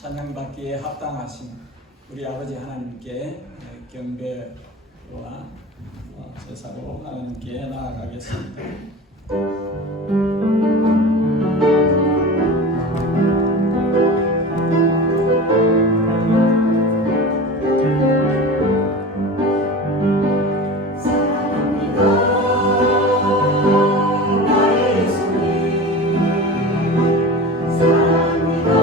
찬양받기에 합당하신 우리 아버지 하나님께 경배와 제사로 하나님께 나아가겠습니다. 사랑합니다.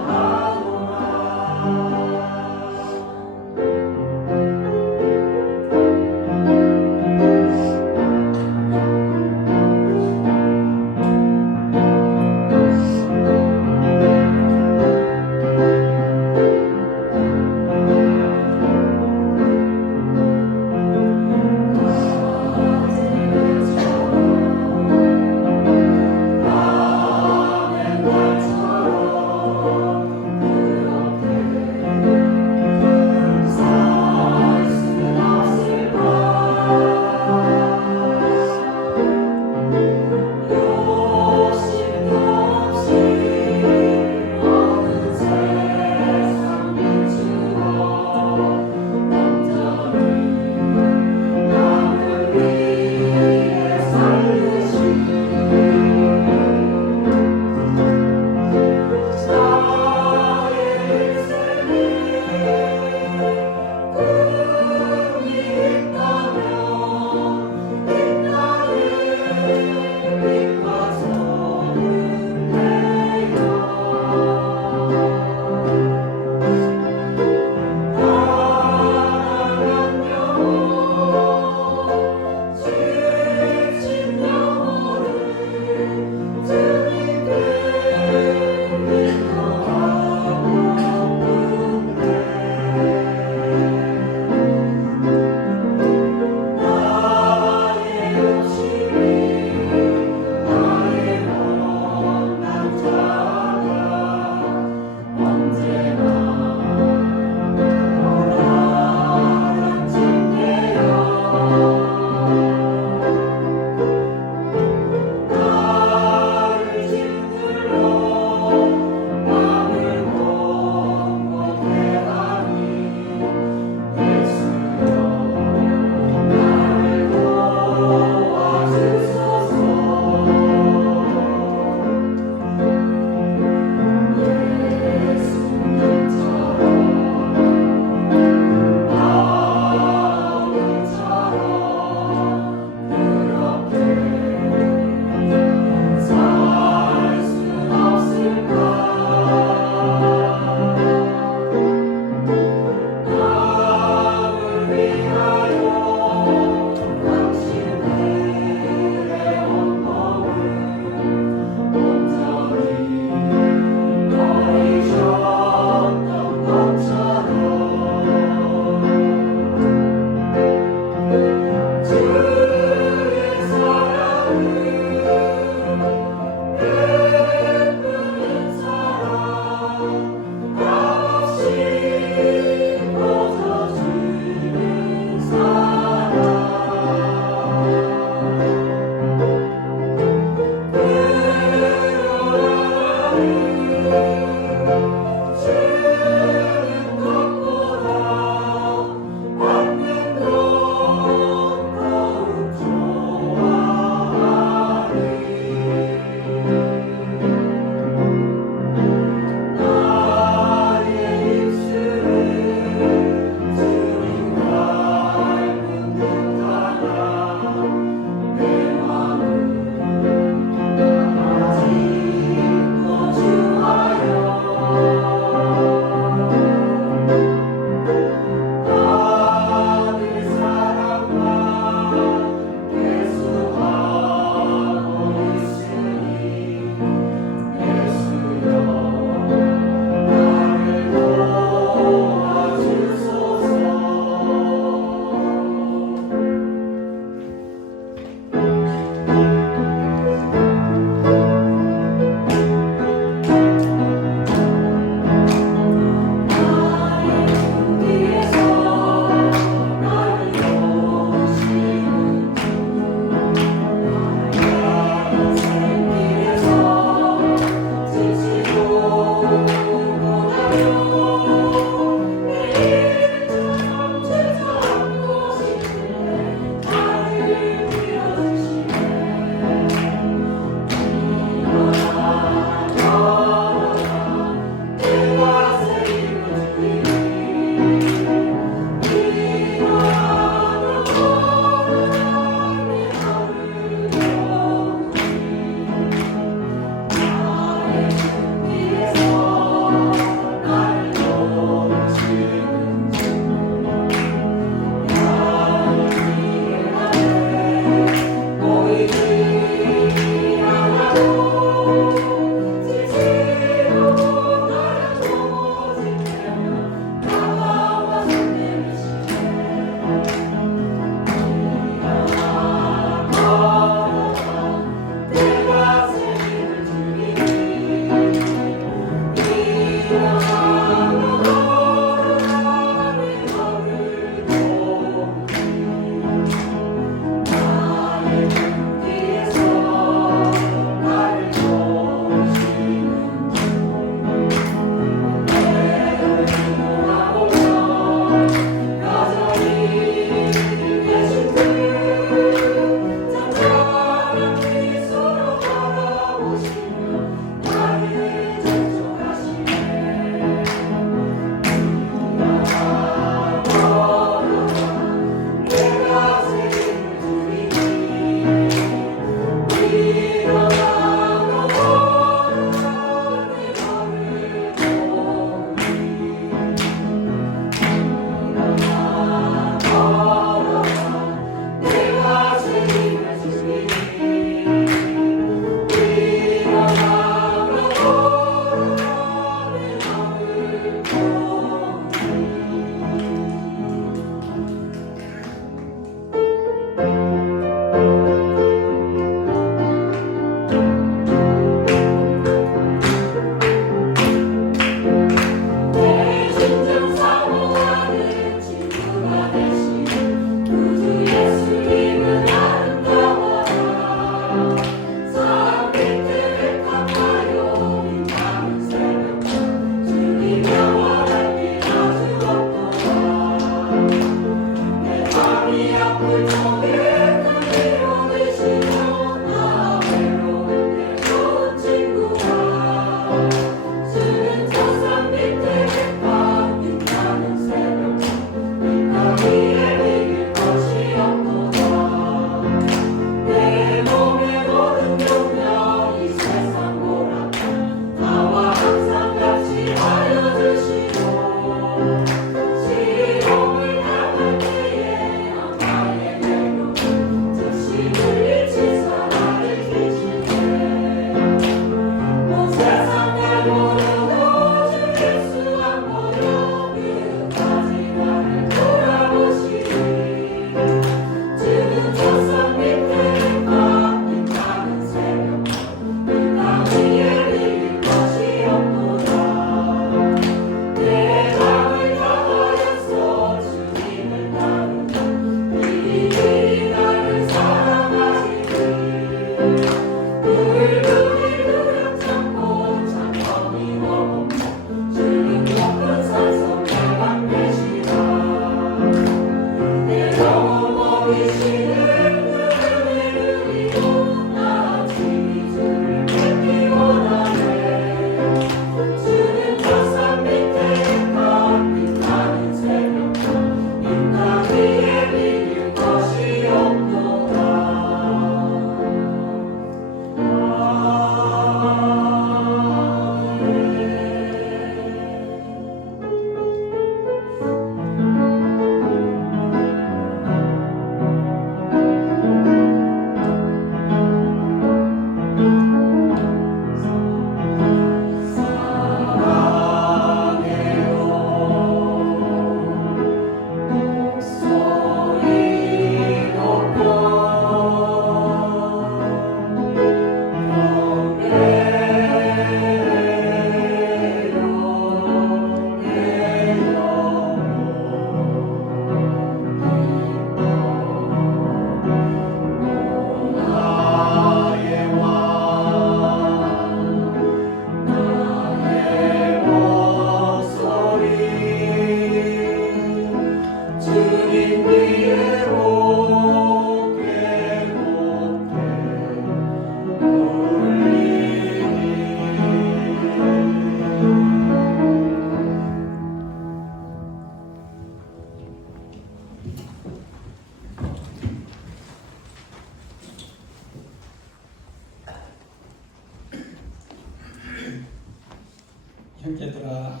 형제들아,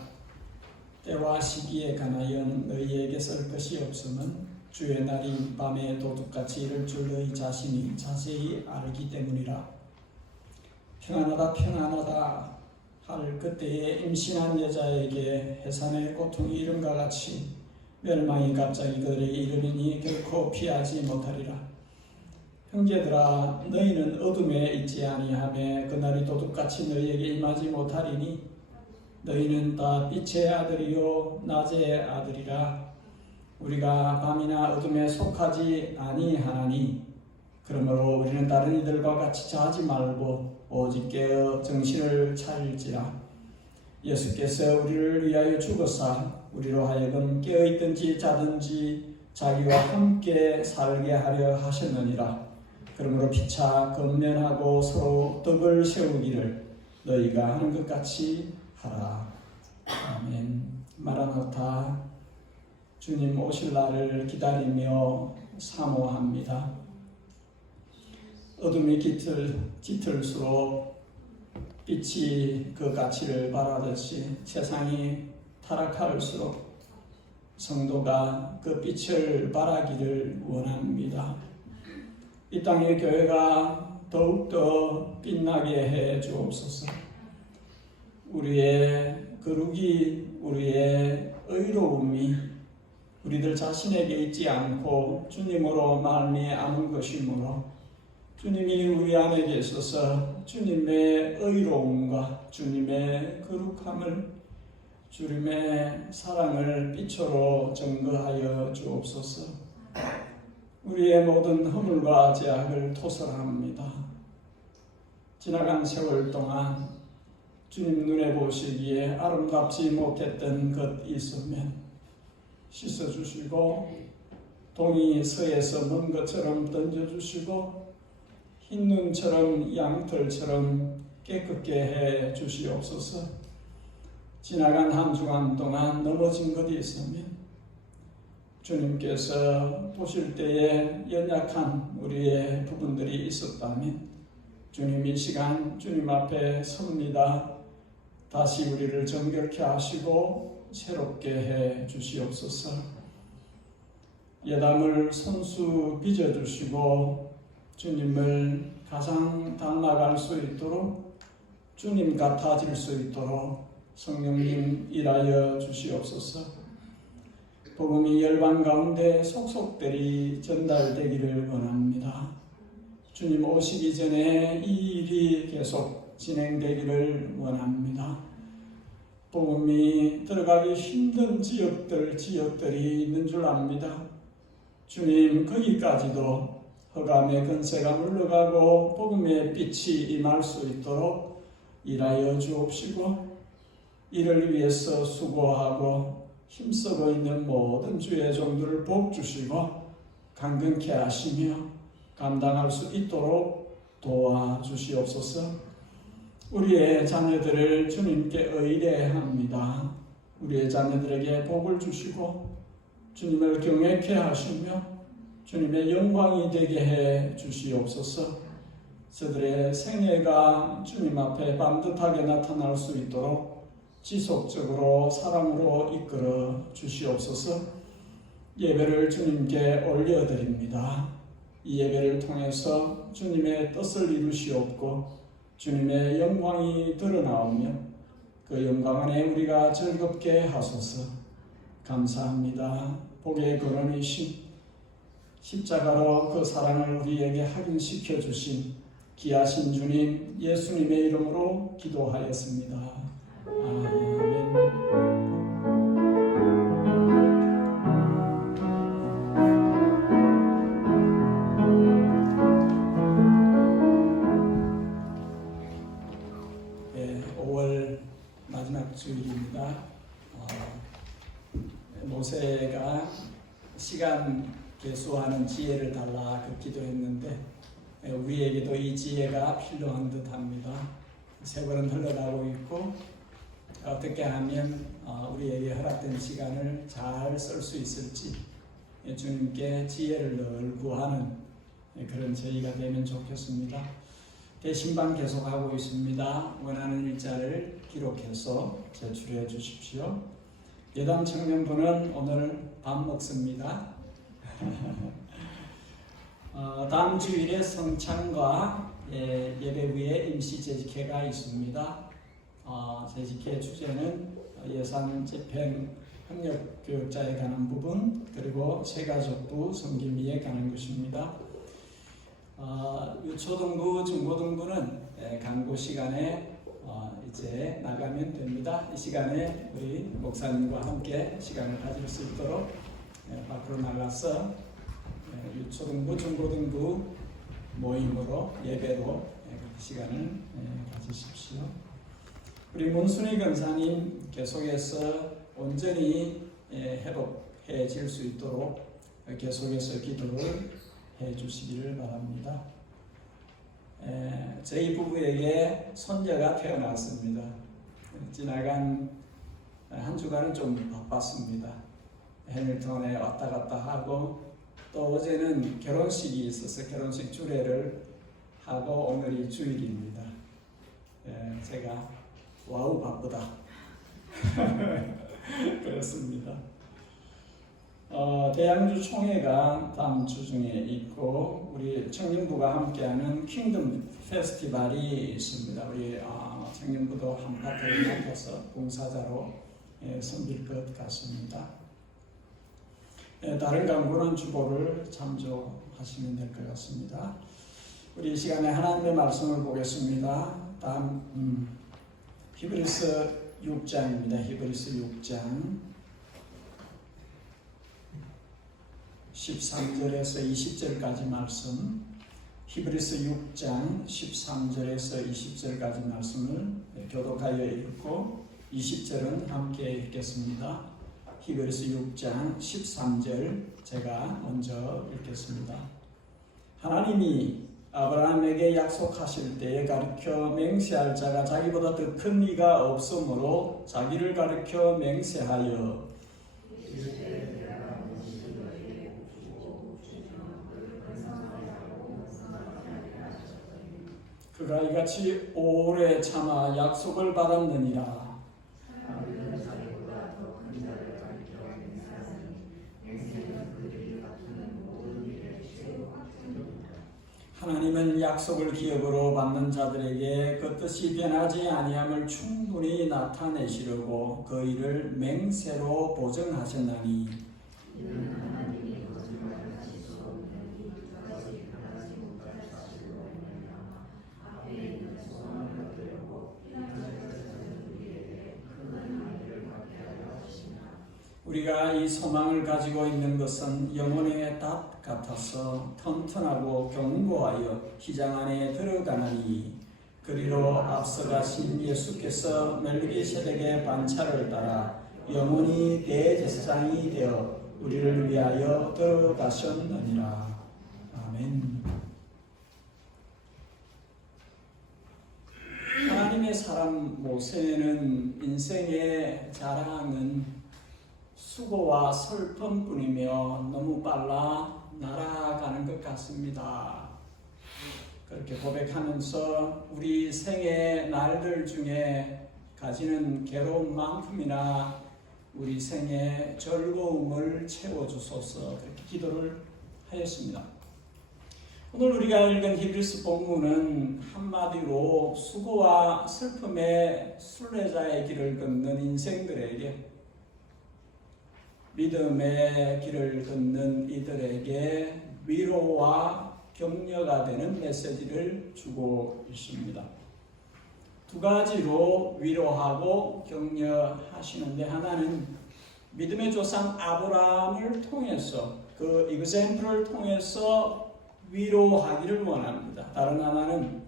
때와 시기에 관하여 너희에게 쓸 것이 없음은 주의 날이 밤에 도둑같이 이를 줄 너희 자신이 자세히 알기 때문이라. 평안하다 평안하다 할 그때에 임신한 여자에게 해산의 고통이 이름과 같이 멸망이 갑자기 그들에게 이르리니 결코 피하지 못하리라. 형제들아, 너희는 어둠에 있지 아니하며 그날이 도둑같이 너희에게 임하지 못하리니 너희는 다 빛의 아들이요 낮의 아들이라. 우리가 밤이나 어둠에 속하지 아니하나니 그러므로 우리는 다른 이들과 같이 자지 말고 오직 깨어 정신을 차릴지라. 예수께서 우리를 위하여 죽으사 우리로 하여금 깨어있든지 자든지 자기와 함께 살게 하려 하셨느니라. 그러므로 피차 건면하고 서로 덕을 세우기를 너희가 하는 것 같이 하라. 아멘. 마라나타. 주님 오실 날을 기다리며 사모합니다. 어둠이 짙을수록 빛이 그 가치를 발하듯이 세상이 타락할수록 성도가 그 빛을 발하기를 원합니다. 이 땅의 교회가 더욱더 빛나게 해 주옵소서. 우리의 거룩이, 우리의 의로움이 우리들 자신에게 있지 않고 주님으로 말미암은 것이므로 주님이 우리 안에 계셔서 주님의 의로움과 주님의 거룩함을, 주님의 사랑을 빛으로 증거하여 주옵소서. 우리의 모든 허물과 죄악을 토설합니다. 지나간 세월 동안 주님 눈에 보시기에 아름답지 못했던 것 있으면 씻어주시고 동이 서에서 먼 것처럼 던져주시고 흰 눈처럼 양털처럼 깨끗게 해 주시옵소서. 지나간 한 주간 동안 넘어진 것이 있으면 주님께서 보실 때에 연약한 우리의 부분들이 있었다면 주님 이 시간 주님 앞에 섭니다. 다시 우리를 정결케 하시고 새롭게 해 주시옵소서. 예담을 손수 빚어주시고 주님을 가장 닮아갈 수 있도록 주님 같아질 수 있도록 성령님 일하여 주시옵소서. 복음이 열방 가운데 속속들이 전달되기를 원합니다. 주님 오시기 전에 이 일이 계속 진행되기를 원합니다. 복음이 들어가기 힘든 지역들이 있는 줄 압니다. 주님 거기까지도 흑암의 근세가 물러가고 복음의 빛이 임할 수 있도록 일하여 주옵시고 이를 위해서 수고하고 힘쓰고 있는 모든 주의 종들을 복 주시고 강건케 하시며 감당할 수 있도록 도와주시옵소서. 우리의 자녀들을 주님께 의뢰합니다. 우리의 자녀들에게 복을 주시고 주님을 경외케 하시며 주님의 영광이 되게 해 주시옵소서. 저들의 생애가 주님 앞에 반듯하게 나타날 수 있도록 지속적으로 사랑으로 이끌어 주시옵소서. 예배를 주님께 올려드립니다. 이 예배를 통해서 주님의 뜻을 이루시옵고 주님의 영광이 드러나오며 그 영광 안에 우리가 즐겁게 하소서. 감사합니다. 복의 근원이신 십자가로 그 사랑을 우리에게 확인시켜 주신 귀하신 주님 예수님의 이름으로 기도하였습니다. 아멘. 네, 5월 마지막 주일입니다. 모세가 시간 계수하는 지혜를 달라 그 기도했는데 우리에게도 이 지혜가 필요한 듯합니다. 세월은 흘러가고 있고 어떻게 하면 우리에게 허락된 시간을 잘 쓸 수 있을지 주님께 지혜를 늘 구하는 그런 저희가 되면 좋겠습니다. 대신방 계속하고 있습니다. 원하는 일자를 기록해서 제출해 주십시오. 예담 청년부는 오늘 밥 먹습니다. 다음 주일에 성찬과 예배 후에 임시 재직회가 있습니다. 재직회 주제는 예산 집행 협력 교육자에 관한 부분 그리고 새가족부 성김리에 관한 것입니다. 유초등부, 중고등부는 강구 시간에 이제 나가면 됩니다. 이 시간에 우리 목사님과 함께 시간을 가질 수 있도록 밖으로 나가서 유초등부, 중고등부 모임으로 예배로 시간을 가지십시오. 우리 문순희 권사님 계속해서 온전히 회복해질 수 있도록 계속해서 기도를 해주시기를 바랍니다. 저희 부부에게 손자가 태어났습니다. 지나간 한 주간은 좀 바빴습니다. 해밀턴에 왔다 갔다 하고 또 어제는 결혼식이 있어서 결혼식 주례를 하고 오늘이 주일입니다. 제가 와우 바쁘다 그렇습니다. 대양주 총회가 다음 주 중에 있고 우리 청년부가 함께하는 킹덤 페스티벌이 있습니다. 우리 청년부도 한 파트를 맡아서 봉사자로 섬길 것 같습니다. 다른 강구는 주보를 참조하시면 될 것 같습니다. 우리 이 시간에 하나님의 말씀을 보겠습니다. 다음 히브리서 6장입니다. 히브리서 6장 13절에서 20절까지 말씀, 히브리서 6장 13절에서 20절까지 말씀을 교독하여 읽고 20절은 함께 읽겠습니다. 히브리서 6장 13절 제가 먼저 읽겠습니다. 하나님이 아브라함에게 약속하실 때에 가르쳐 맹세할 자가 자기보다 더 큰 이가 없으므로 자기를 가르쳐 맹세하여 그가 이같이 오래 참아 약속을 받았느니라. 하나님은 약속을 기업으로 받는 자들에게 그 뜻이 변하지 아니함을 충분히 나타내시려고 그 일을 맹세로 보증하셨나니 우리가 이 소망을 가지고 있는 것은 영혼의 닷 같아서 튼튼하고 견고하여 기장 안에 들어가나니 그리로 앞서가신 예수께서 멜기세덱의 반차를 따라 영원히 대제사장이 되어 우리를 위하여 들어가셨느니라. 아멘. 하나님의 사람 모세는 인생의 자랑은 수고와 슬픔뿐이며 너무 빨라 날아가는 것 같습니다. 그렇게 고백하면서 우리 생의 날들 중에 가지는 괴로움만큼이나 우리 생의 즐거움을 채워주소서 그렇게 기도를 하였습니다. 오늘 우리가 읽은 히브리서 본문은 한마디로 수고와 슬픔의 순례자의 길을 걷는 인생들에게 믿음의 길을 걷는 이들에게 위로와 격려가 되는 메시지를 주고 있습니다. 두 가지로 위로하고 격려하시는데 하나는 믿음의 조상 아브라함을 통해서 그 example을 통해서 위로하기를 원합니다. 다른 하나는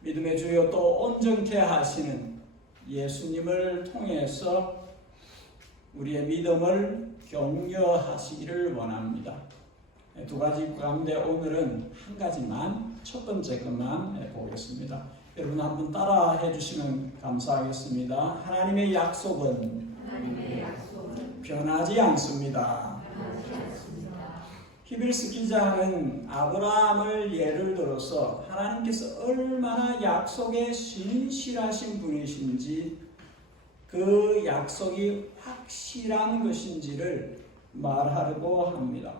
믿음의 주요 또 온전케 하시는 예수님을 통해서 우리의 믿음을 격려하시기를 원합니다. 두 가지 가운데 오늘은 한 가지만 첫 번째 것만 보겠습니다. 여러분 한번 따라 해주시면 감사하겠습니다. 하나님의 약속은 변하지 않습니다. 히브리서 기자는 아브라함을 예를 들어서 하나님께서 얼마나 약속에 신실하신 분이신지 그 약속이 확실한 것인지를 말하려고 합니다.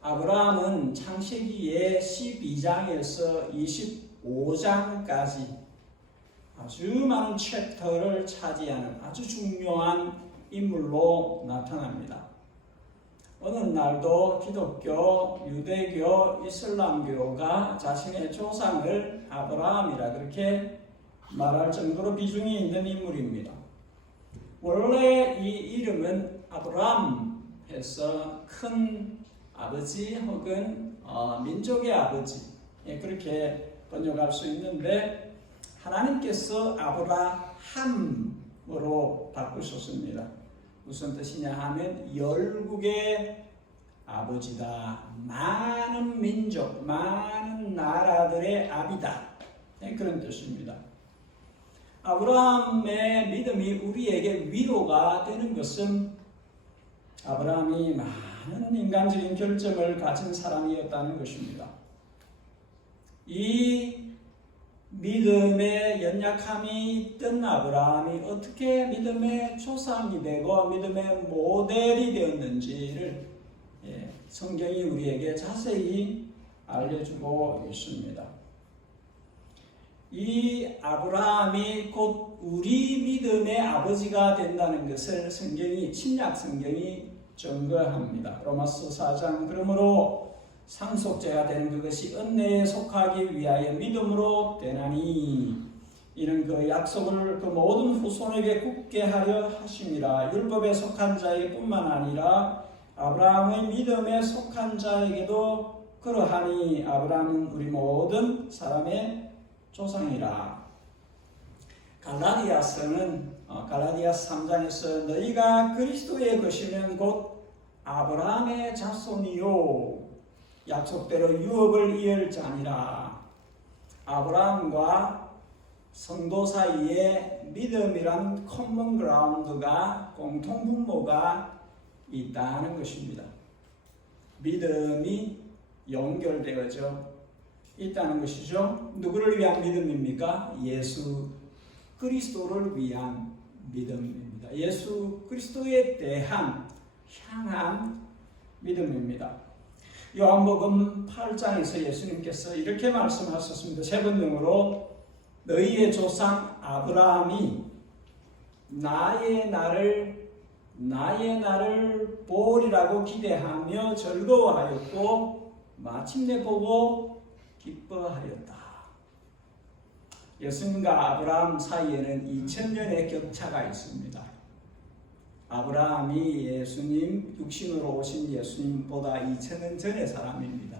아브라함은 창세기의 12장에서 25장까지 아주 많은 챕터를 차지하는 아주 중요한 인물로 나타납니다. 어느 날도 기독교, 유대교, 이슬람교가 자신의 조상을 아브라함이라 그렇게 말할 정도로 비중이 있는 인물입니다. 원래 이 이름은 아브람해서 큰 아버지 혹은 민족의 아버지 그렇게 번역할 수 있는데 하나님께서 아브라함으로 바꾸셨습니다. 무슨 뜻이냐 하면 열국의 아버지다. 많은 민족, 많은 나라들의 아비다. 그런 뜻입니다. 아브라함의 믿음이 우리에게 위로가 되는 것은 아브라함이 많은 인간적인 결점을 가진 사람이었다는 것입니다. 이 믿음의 연약함이 있던 아브라함이 어떻게 믿음의 조상이 되고 믿음의 모델이 되었는지를 성경이 우리에게 자세히 알려주고 있습니다. 이 아브라함이 곧 우리 믿음의 아버지가 된다는 것을 성경이 신약 성경이 증거합니다. 로마서 4장 그러므로 상속자가 되는 그것이 은혜에 속하기 위하여 믿음으로 되나니 이는 그 약속을 그 모든 후손에게 굳게 하려 하심이라. 율법에 속한 자에게 뿐만 아니라 아브라함의 믿음에 속한 자에게도 그러하니 아브라함은 우리 모든 사람의 조상이라. 갈라디아서는 갈라디아서 3장에서 너희가 그리스도의 것이면 곧 아브라함의 자손이요 약속대로 유업을 이을 자니라. 아브라함과 성도 사이에 믿음이란 커먼 그라운드가 공통분모가 있다는 것입니다. 믿음이 연결되어져 있다는 것이죠. 누구를 위한 믿음입니까? 예수 그리스도를 위한 믿음입니다. 예수 그리스도에 대한 향한 믿음입니다. 요한복음 8장에서 예수님께서 이렇게 말씀하셨습니다. 세 번역으로 너희의 조상 아브라함이 나의 날을 보리라고 기대하며 즐거워하였고 마침내 보고 기뻐하였다. 예수님과 아브라함 사이에는 2000년의 격차가 있습니다. 아브라함이 예수님, 육신으로 오신 예수님보다 2000년 전의 사람입니다.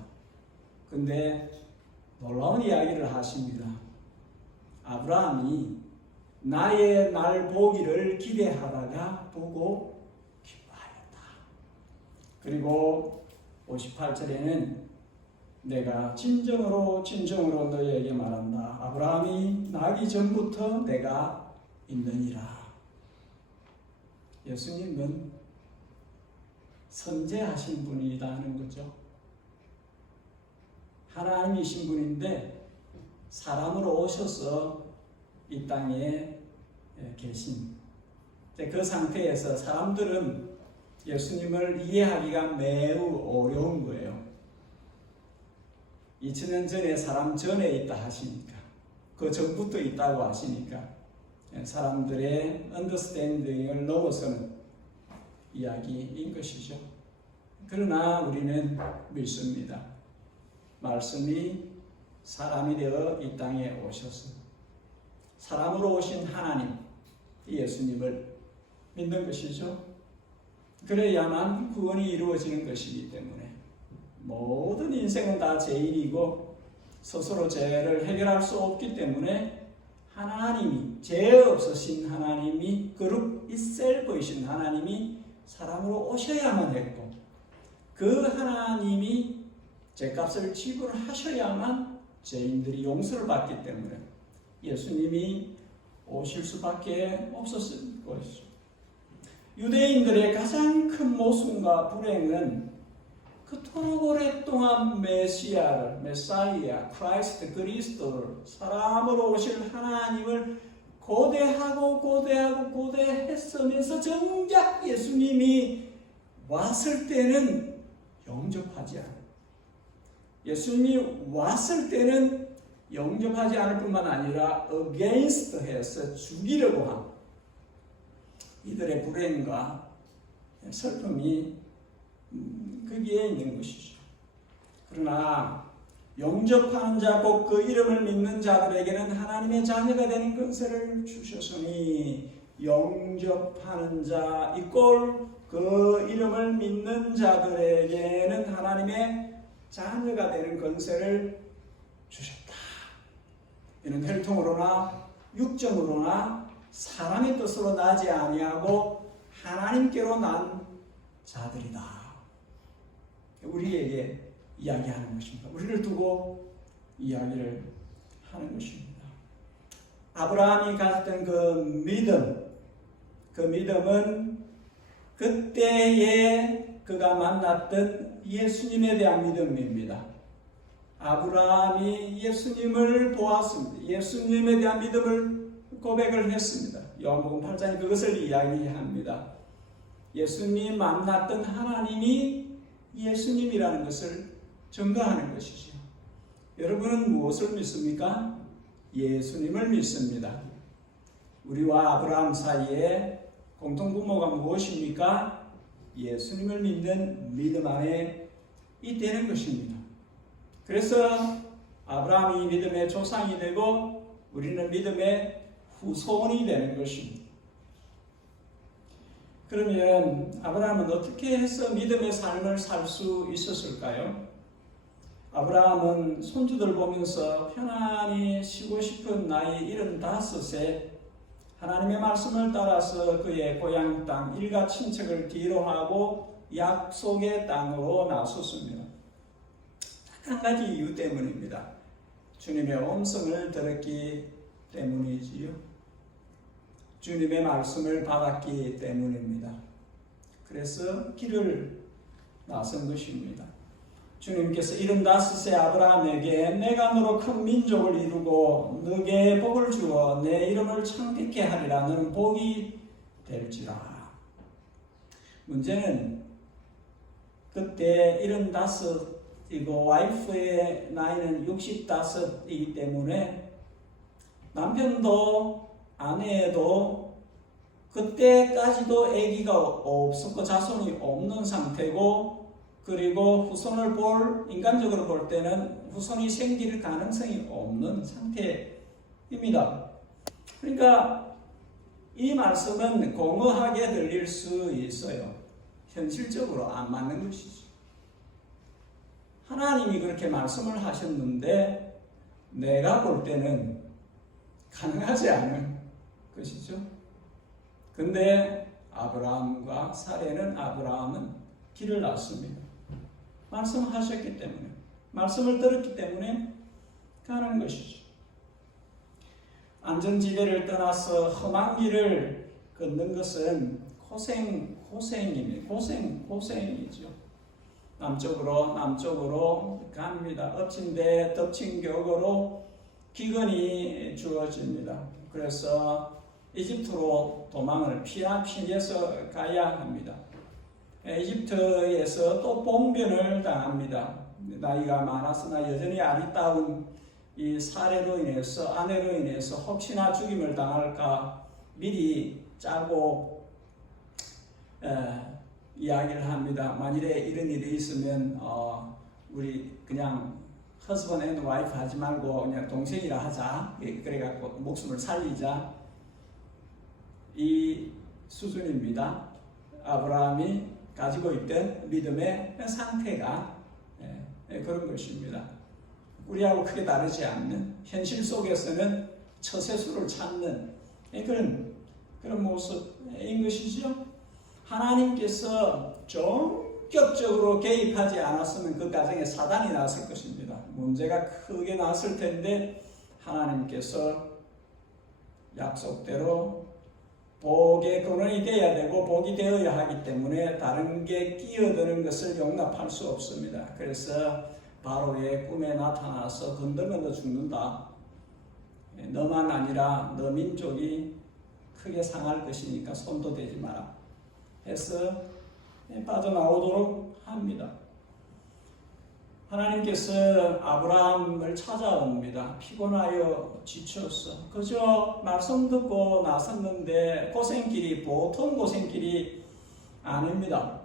근데 놀라운 이야기를 하십니다. 아브라함이 나의 날 보기를 기대하다가 보고 기뻐하였다. 그리고 58절에는 내가 진정으로 너희에게 말한다. 아브라함이 나기 전부터 내가 있느니라. 예수님은 선제하신 분이라는 거죠. 하나님이신 분인데 사람으로 오셔서 이 땅에 계신 그 상태에서 사람들은 예수님을 이해하기가 매우 어려운 거예요. 2000년 전에 사람 전에 있다 하시니까 그 전부터 있다고 하시니까 사람들의 언더스탠딩을 넘어서는 이야기인 것이죠. 그러나 우리는 믿습니다. 말씀이 사람이 되어 이 땅에 오셔서 사람으로 오신 하나님 예수님을 믿는 것이죠. 그래야만 구원이 이루어지는 것이기 때문에 모든 인생은 다 죄인이고 스스로 죄를 해결할 수 없기 때문에 하나님이 죄 없으신 하나님이 그룹 이셀프이신 하나님이 사람으로 오셔야만 했고 그 하나님이 죄값을 지불하셔야만 죄인들이 용서를 받기 때문에 예수님이 오실 수밖에 없었을 것이죠. 유대인들의 가장 큰 모순과 불행은 그토록 오랫동안 메사이아, 크라이스트, 그리스도를 사람으로 오실 하나님을 고대했으면서 정작 예수님이 왔을 때는 영접하지 않아요. 예수님이 왔을 때는 영접하지 않을 뿐만 아니라 against 해서 죽이려고 한 이들의 불행과 슬픔이 거기에 있는 것이죠. 그러나 영접하는 자 곧 그 이름을 믿는 자들에게는 하나님의 자녀가 되는 권세를 주셨으니 영접하는 자 이꼴 그 이름을 믿는 자들에게는 하나님의 자녀가 되는 권세를 주셨다. 이는 혈통으로나 육정으로나 사람의 뜻으로 나지 아니하고 하나님께로 난 자들이다. 우리에게 이야기하는 것입니다. 우리를 두고 이야기를 하는 것입니다. 아브라함이 가졌던 그 믿음은 그때에 그가 만났던 예수님에 대한 믿음입니다. 아브라함이 예수님을 보았습니다. 예수님에 대한 믿음을 고백을 했습니다. 요한복음 8장에 그것을 이야기합니다. 예수님 만났던 하나님이 예수님이라는 것을 증거하는 것이죠. 여러분은 무엇을 믿습니까? 예수님을 믿습니다. 우리와 아브라함 사이에 공통분모가 무엇입니까? 예수님을 믿는 믿음 안에 있다는 것입니다. 그래서 아브라함이 믿음의 조상이 되고 우리는 믿음의 후손이 되는 것입니다. 그러면 아브라함은 어떻게 해서 믿음의 삶을 살 수 있었을까요? 아브라함은 손주들 보면서 편안히 쉬고 싶은 나이 75세 하나님의 말씀을 따라서 그의 고향 땅 일가 친척을 뒤로하고 약속의 땅으로 나섰습니다. 한 가지 이유 때문입니다. 주님의 음성을 들었기 때문이지요. 주님의 말씀을 받았기 때문입니다. 그래서 길을 나선 것입니다. 주님께서 75세 아브라함에게 내가 너로 큰 민족을 이루고 너에게 복을 주어 내 이름을 창대케 하리라. 너는 복이 될지라. 문제는 그때 75이고 와이프의 나이는 65이기 때문에 남편도 아내도 그때까지도 아기가 없었고 자손이 없는 상태고 그리고 후손을 인간적으로 볼 때는 후손이 생길 가능성이 없는 상태입니다. 그러니까 이 말씀은 공허하게 들릴 수 있어요. 현실적으로 안 맞는 것이죠. 하나님이 그렇게 말씀을 하셨는데 내가 볼 때는 가능하지 않은 것이죠. 근데 아브라함은 길을 났습니다. 말씀하셨기 때문에, 말씀을 들었기 때문에 가는 것이죠. 안전지대를 떠나서 험한 길을 걷는 것은 고생이죠. 남쪽으로 갑니다. 엎친 데 덮친 격으로 기근이 주어집니다. 그래서 이집트로 도망을 피해서 가야 합니다. 이집트에서 또 봉변을 당합니다. 나이가 많았으나 여전히 아리따운 이 사례로 인해서 아내로 인해서 혹시나 죽임을 당할까 미리 짜고 이야기를 합니다. 만일에 이런 일이 있으면 우리 그냥 husband and wife 하지 말고 그냥 동생이라 하자. 그래갖고 목숨을 살리자. 이 수준입니다. 아브라함이 가지고 있던 믿음의 상태가 그런 것입니다. 우리하고 크게 다르지 않는 현실 속에서는 처세술을 찾는 그런 모습인 것이죠. 하나님께서 전격적으로 개입하지 않았으면 그 가정에 사단이 났을 것입니다. 문제가 크게 났을 텐데 하나님께서 약속대로 복의 근원이 되어야 되고 복이 되어야 하기 때문에 다른 게 끼어드는 것을 용납할 수 없습니다. 그래서 바로의 꿈에 나타나서 건들면 너 죽는다. 너만 아니라 너 민족이 크게 상할 것이니까 손도 대지 마라 해서 빠져나오도록 합니다. 하나님께서 아브라함을 찾아옵니다. 피곤하여 지쳤어. 그저 말씀 듣고 나섰는데 고생길이 보통 고생길이 아닙니다.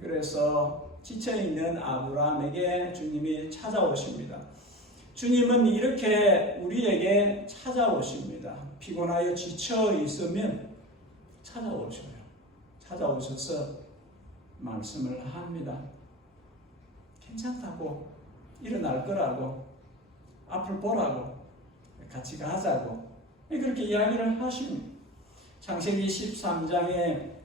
그래서 지쳐있는 아브라함에게 주님이 찾아오십니다. 주님은 이렇게 우리에게 찾아오십니다. 피곤하여 지쳐 있으면 찾아오셔요. 찾아오셔서 말씀을 합니다. 괜찮다고, 일어날 거라고, 앞을 보라고, 같이 가자고 그렇게 이야기를 하십니다. 창세기 13장에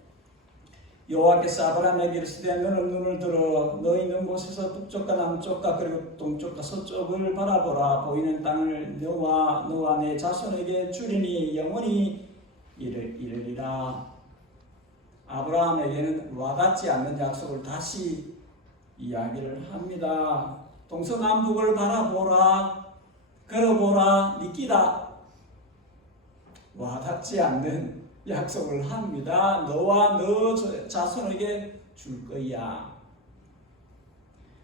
여호와께서 아브라함에게 이르시되 너는 눈을 들어 너 있는 곳에서 북쪽과 남쪽과 그리고 동쪽과 서쪽을 바라보라. 보이는 땅을 너와 내 자손에게 주리니 영원히 이르리라. 아브라함에게는 와닿지 않는 약속을 다시 이야기를 합니다. 동서남북을 바라보라. 걸어보라. 믿기다. 와닿지 않는 약속을 합니다. 너와 너 자손에게 줄 거야.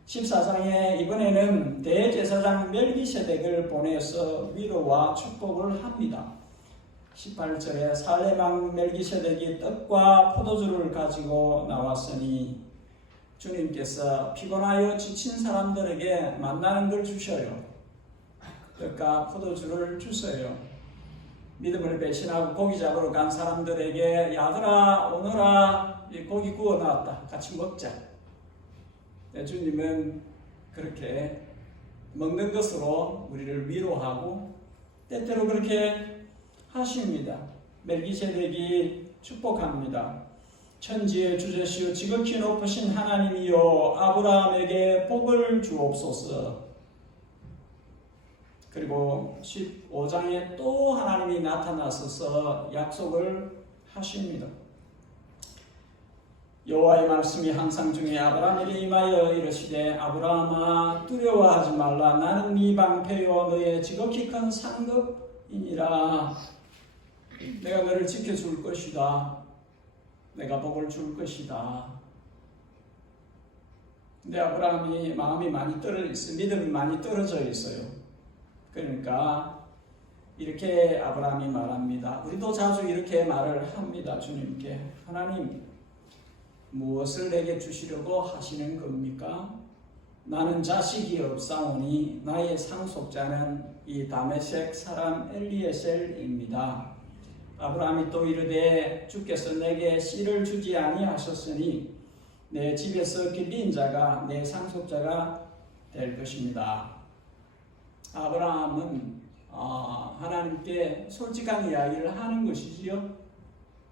14장에 이번에는 대제사장 멜기세덱을 보내서 위로와 축복을 합니다. 18절에 살레망 멜기세덱이 떡과 포도주를 가지고 나왔으니 주님께서 피곤하여 지친 사람들에게 만나는 걸 주셔요. 떡과 포도주를 주세요. 믿음을 배신하고 고기 잡으러 간 사람들에게 야들아 오너라 고기 구워놨다 같이 먹자. 주님은 그렇게 먹는 것으로 우리를 위로하고 때때로 그렇게 하십니다. 멜기세덱이 축복합니다. 천지의 주제시오 지극히 높으신 하나님이여 아브라함에게 복을 주옵소서. 그리고 15장에 또 하나님이 나타나셔서 약속을 하십니다. 여호와의 말씀이 항상 중에 아브라함에게 임하여 이르시되 아브라함아 두려워하지 말라. 나는 네 방패요 너의 지극히 큰 상급이니라. 내가 너를 지켜줄 것이다. 내가 복을 줄 것이다. 근데 아브라함이 마음이 많이 떨어져 있어요. 믿음이 많이 떨어져 있어요. 그러니까 이렇게 아브라함이 말합니다. 우리도 자주 이렇게 말을 합니다. 주님께 하나님 무엇을 내게 주시려고 하시는 겁니까? 나는 자식이 없사오니 나의 상속자는 이 다메섹 사람 엘리에셀입니다. 아브라함이 또 이르되 주께서 내게 씨를 주지 아니하셨으니 내 집에서 길린 자가 내 상속자가 될 것입니다. 아브라함은 하나님께 솔직한 이야기를 하는 것이지요.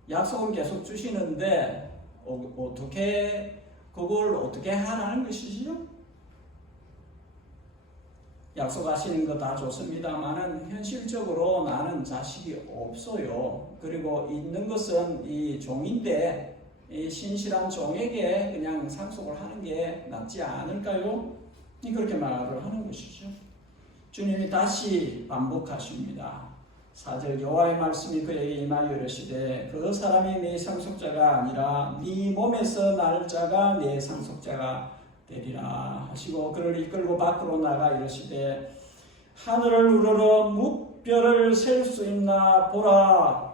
약속은 계속 주시는데 그걸 어떻게 하라는 것이지요? 약속하시는 거 다 좋습니다만은 현실적으로 나는 자식이 없어요. 그리고 있는 것은 이 종인데 이 신실한 종에게 그냥 상속을 하는 게 낫지 않을까요? 그렇게 말을 하는 것이죠. 주님이 다시 반복하십니다. 4절 여호와의 말씀이 그에게 임하여 이르시되 그 사람이 네 상속자가 아니라 네 몸에서 날 자가 네 상속자가 되리라 하시고 그를 이끌고 밖으로 나가 이르시되 하늘을 우러러 묵별을 셀 수 있나 보라.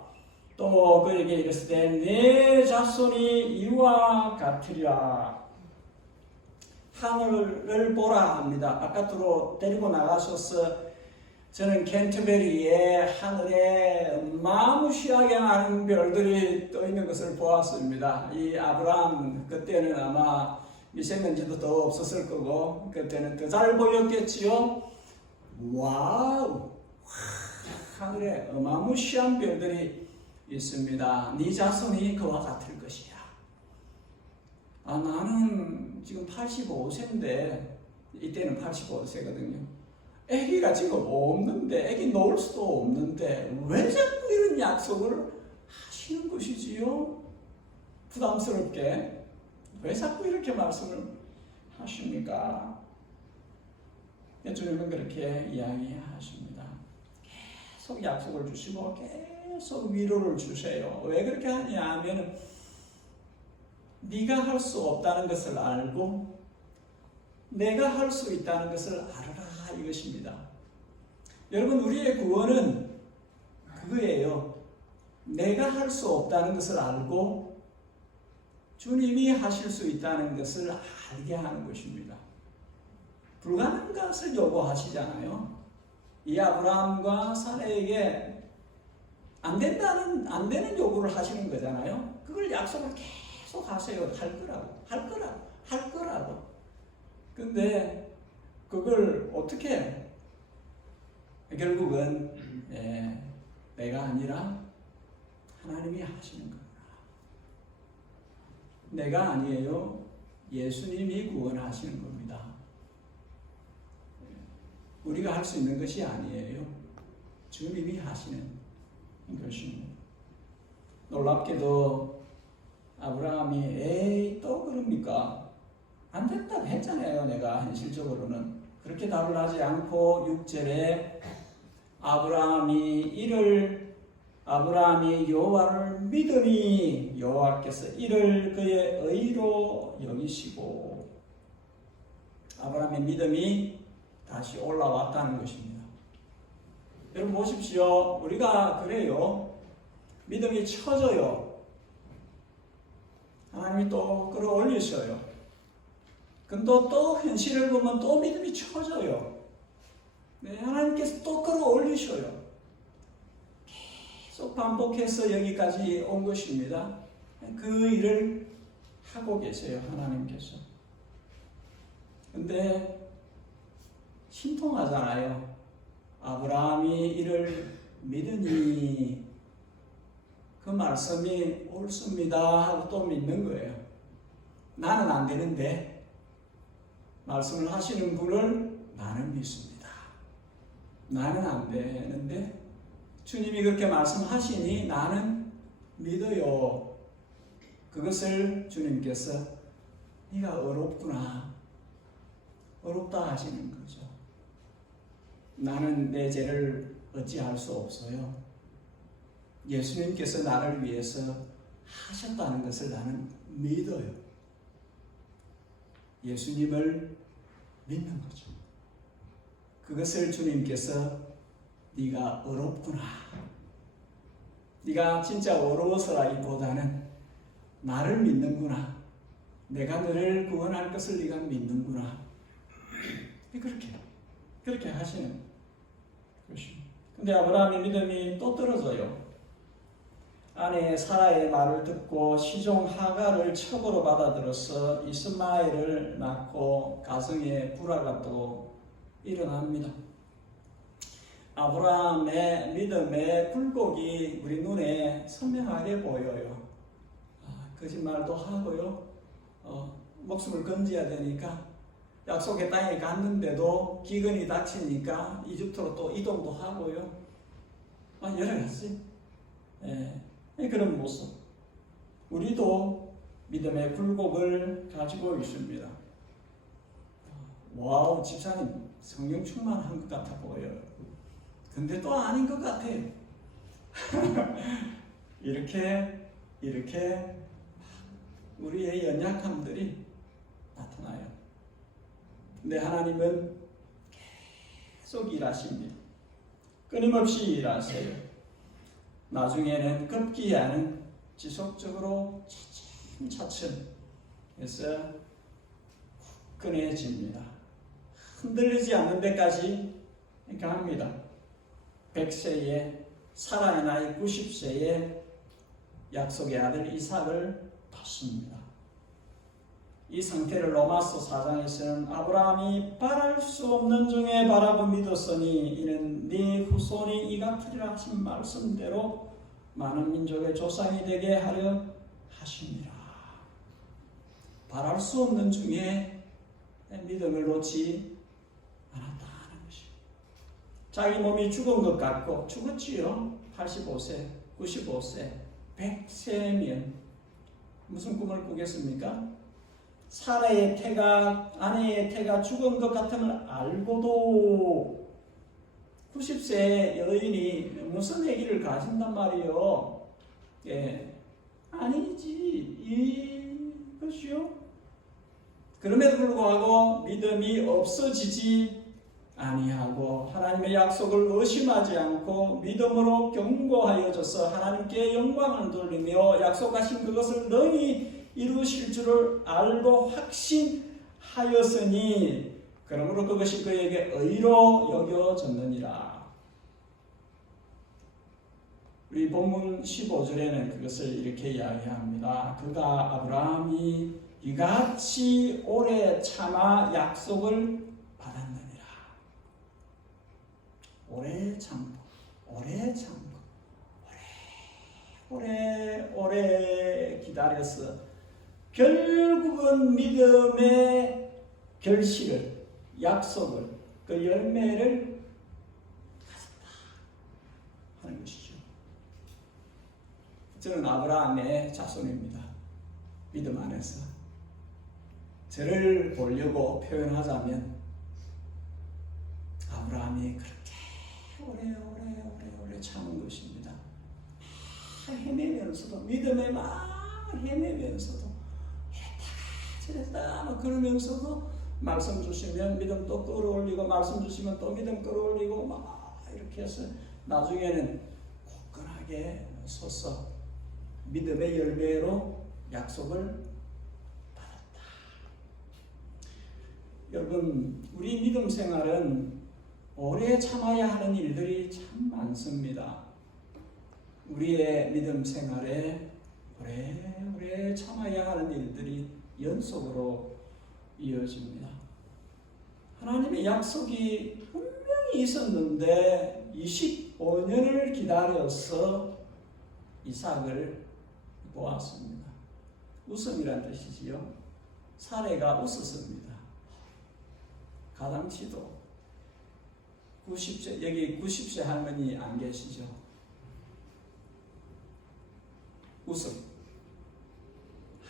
또 그에게 이르시되 내 자손이 이와 같으리라. 하늘을 보라 합니다. 바깥으로 데리고 나가셔서 저는 캔터베리의 하늘에 마무시하게 많은 별들이 떠 있는 것을 보았습니다. 이 아브라함 그때는 아마 미세먼지도 더 없었을 거고 그때는 더 잘 보였겠지요. 와우, 하늘에 어마무시한 별들이 있습니다. 네 자손이 그와 같을 것이야. 나는 지금 85세인데 이때는 85세거든요. 아기가 지금 없는데 아기 놓을 수도 없는데 왜 자꾸 이런 약속을 하시는 것이지요. 부담스럽게. 왜 자꾸 이렇게 말씀을 하십니까? 주님은 그렇게 이야기하십니다. 계속 약속을 주시고 계속 위로를 주세요. 왜 그렇게 하냐 하면 네가 할 수 없다는 것을 알고 내가 할 수 있다는 것을 알아라 이것입니다. 여러분, 우리의 구원은 그거예요. 내가 할 수 없다는 것을 알고 주님이 하실 수 있다는 것을 알게 하는 것입니다. 불가능한 것을 요구하시잖아요. 이 아브라함과 사라에게 안 되는 요구를 하시는 거잖아요. 그걸 약속을 계속 하세요. 할 거라고. 근데 그걸 어떻게 결국은 내가 아니라 하나님이 하시는 거구나. 내가 아니에요. 예수님이 구원하시는 겁니다. 우리가 할 수 있는 것이 아니에요. 주님이 하시는 것입니다. 놀랍게도 아브라함이 에이 또 그럽니까? 안 된다고 했잖아요. 내가 현실적으로는. 그렇게 답을 하지 않고 6절에 아브라함이 여호와를 믿으니 여호와께서 이를 그의 의로 여기시고, 아브라함의 믿음이 다시 올라왔다는 것입니다. 여러분 보십시오. 우리가 그래요. 믿음이 처져요. 하나님이 또 끌어올리셔요. 근데 또 현실을 보면 또 믿음이 처져요. 하나님께서 또 끌어올리셔요. 계속 반복해서 여기까지 온 것입니다. 그 일을 하고 계세요. 하나님께서. 근데 신통하잖아요. 아브라함이 이를 믿으니 그 말씀이 옳습니다 하고 또 믿는 거예요. 나는 안 되는데 말씀을 하시는 분을 나는 믿습니다. 나는 안 되는데 주님이 그렇게 말씀하시니 나는 믿어요. 그것을 주님께서 네가 어렵구나. 어렵다 하시는 거죠. 나는 내 죄를 어찌할 수 없어요. 예수님께서 나를 위해서 하셨다는 것을 나는 믿어요. 예수님을 믿는 거죠. 그것을 주님께서 네가 어렵구나. 네가 진짜 어려워서라기보다는 나를 믿는구나. 내가 너를 구원할 것을 네가 믿는구나. 그렇게 하시는 것입니다. 근데 아브라함의 믿음이 또 떨어져요. 아내 사라의 말을 듣고 시종 하갈을 첩으로 받아들여서 이스마엘을 낳고 가정에 불화가 또 일어납니다. 아브라함의 믿음의 굴곡이 우리 눈에 선명하게 보여요. 거짓말도 하고요. 목숨을 건져야 되니까 약속의 땅에 갔는데도 기근이 닥치니까 이집트로 또 이동도 하고요. 여러 가지. 그런 모습. 우리도 믿음의 굴곡을 가지고 있습니다. 와우, 집사님 성령 충만한 것 같아 보여요. 근데 또 아닌 것 같아요. 이렇게 우리의 연약함들이 나타나요. 근데 하나님은 계속 일하십니다. 끊임없이 일하세요. 나중에는 급기 않은 지속적으로 차츰 해서 끊어집니다. 흔들리지 않는 데까지 갑니다. 100세에 사라의 나이 90세에 약속의 아들 이삭을 뒀습니다. 이 상태를 로마서 4장에서는 아브라함이 바랄 수 없는 중에 바라고 믿었으니 이는 네 후손이 이같으리라 하신 말씀대로 많은 민족의 조상이 되게 하려 하심이라. 바랄 수 없는 중에 믿음을 놓지 않았다 하는 것입니다. 자기 몸이 죽은 것 같고 죽었지요. 85세, 95세 100세면 무슨 꿈을 꾸겠습니까? 사라의 태가, 아내의 태가 죽은 것 같음을 알고도 90세 여인이 무슨 얘기를 가진단 말이에요. 예, 아니지 이것이요. 그럼에도 불구하고 믿음이 없어지지 아니하고 하나님의 약속을 의심하지 않고 믿음으로 견고하여져서 하나님께 영광을 돌리며 약속하신 그것을 능히 이루실 줄을 알고 확신하였으니 그러므로 그것이 그에게 의로 여겨졌느니라. 우리 본문 15절에는 그것을 이렇게 이야기합니다. 그가 아브라함이 이같이 오래 참아 약속을 받았느니라. 오래 참고 오래 기다려서 결국은 믿음의 결실을, 약속을, 그 열매를 가졌다 하는 것이죠. 저는 아브라함의 자손입니다. 믿음 안에서 저를 보려고 표현하자면 아브라함이 그렇게 오래 참은 것입니다. 헤매면서도, 믿음에 막 헤매면서도, 저랬다 막 그러면서도 말씀 주시면 믿음 또 끌어올리고, 말씀 주시면 또 믿음 끌어올리고 막 이렇게 해서 나중에는 굳건하게 서서 믿음의 열매로 약속을 받았다. 여러분, 우리 믿음 생활은 오래 참아야 하는 일들이 참 많습니다. 우리의 믿음 생활에 오래 참아야 하는 일들이 연속으로 이어집니다. 하나님의 약속이 분명히 있었는데 25년을 기다려서 이삭을 보았습니다. 웃음이란 뜻이지요. 사례가 웃었습니다. 가당치도 90세, 여기 90세 할머니 안 계시죠? 웃음.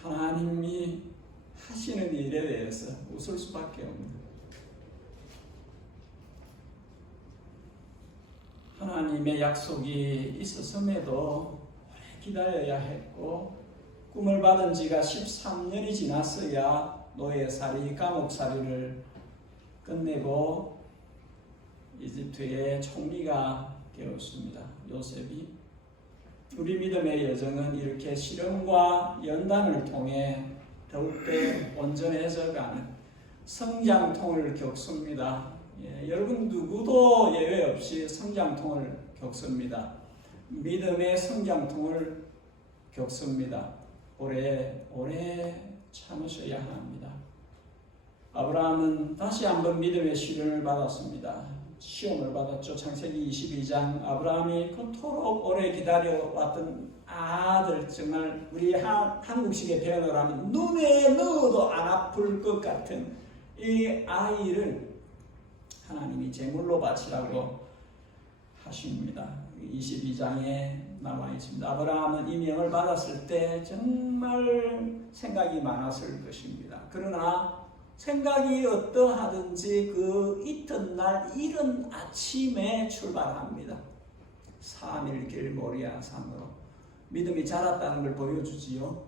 하나님이 하시는 일에 대해서 웃을 수밖에 없는. 하나님의 약속이 있었음에도 오래 기다려야 했고, 꿈을 받은 지가 13년이 지났어야 노예살이, 감옥살이를 끝내고 이집트의 총리가 되었습니다. 요셉이. 우리 믿음의 여정은 이렇게 시련과 연단을 통해 더욱더 온전해져가는 성장통을 겪습니다. 여러분 누구도 예외 없이 성장통을 겪습니다. 믿음의 성장통을 겪습니다. 오래 참으셔야 합니다. 아브라함은 다시 한번 믿음의 시련을 받았습니다. 시험을 받았죠. 창세기 22장. 아브라함이 그토록 오래 기다려왔던 아들, 정말 우리 한국식의 표현을 하면 눈에 넣어도 안 아플 것 같은 이 아이를 하나님이 제물로 바치라고 하십니다. 22장에 나와 있습니다. 아브라함은 이 명을 받았을 때 정말 생각이 많았을 것입니다. 그러나 생각이 어떠하든지 그 이튿날 이른 아침에 출발합니다. 3일 길 모리아 산으로. 믿음이 자랐다는 걸 보여주지요.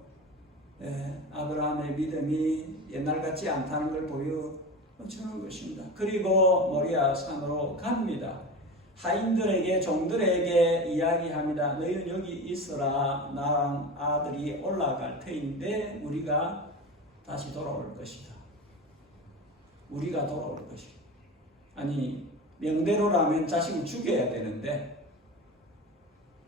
아브라함의 믿음이 옛날 같지 않다는 걸 보여주는 것입니다. 그리고 모리아 산으로 갑니다. 하인들에게, 종들에게 이야기합니다. 너희는 여기 있어라. 나랑 아들이 올라갈 터인데 우리가 다시 돌아올 것이다. 우리가 돌아올 것이다. 아니, 명대로라면 자식을 죽여야 되는데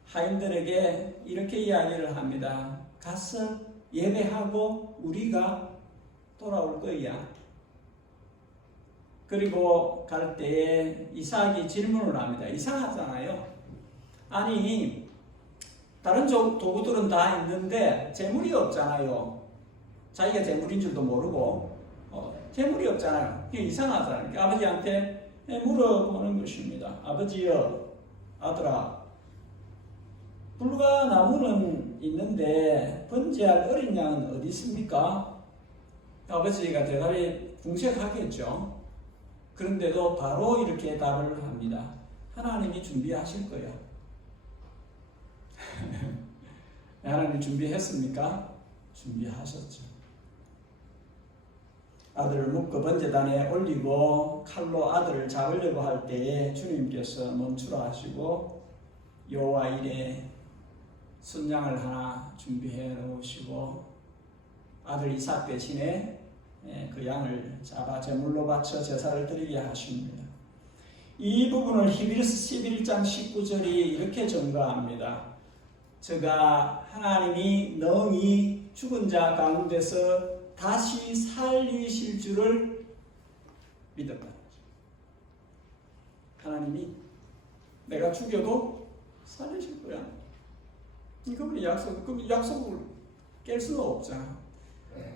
하인들에게 이렇게 이야기를 합니다. 가서 예배하고 우리가 돌아올 거야. 그리고 갈 때에 이삭이 질문을 합니다. 이상하잖아요. 아니, 다른 도구들은 다 있는데 재물이 없잖아요. 자기가 재물인 줄도 모르고 재물이 없잖아요. 이게 이상하잖아요. 그러니까 아버지한테 물어보는 것입니다. 아버지여, 아들아, 불과 나무는 양은 있는데 번제할 어린 양은 어디 있습니까? 아버지가 대답이 궁색하겠죠. 그런데도 바로 이렇게 답을 합니다. 하나님이 준비하실 거야. 하나님 준비했습니까? 준비하셨죠. 아들을 묶어 번제단에 올리고 칼로 아들을 잡으려고 할 때에 주님께서 멈추라 하시고 여호와 이레 순양을 하나 준비해 놓으시고 아들 이삭 대신에 그 양을 잡아 제물로 바쳐 제사를 드리게 하십니다. 이 부분을 히브리서 11장 19절이 이렇게 증거합니다. 저가 하나님이 능히 죽은 자 가운데서 다시 살리실 줄을 믿었다. 하나님이 내가 죽여도 살리실 거야. 그분이 약속을 깰 수는 없잖아.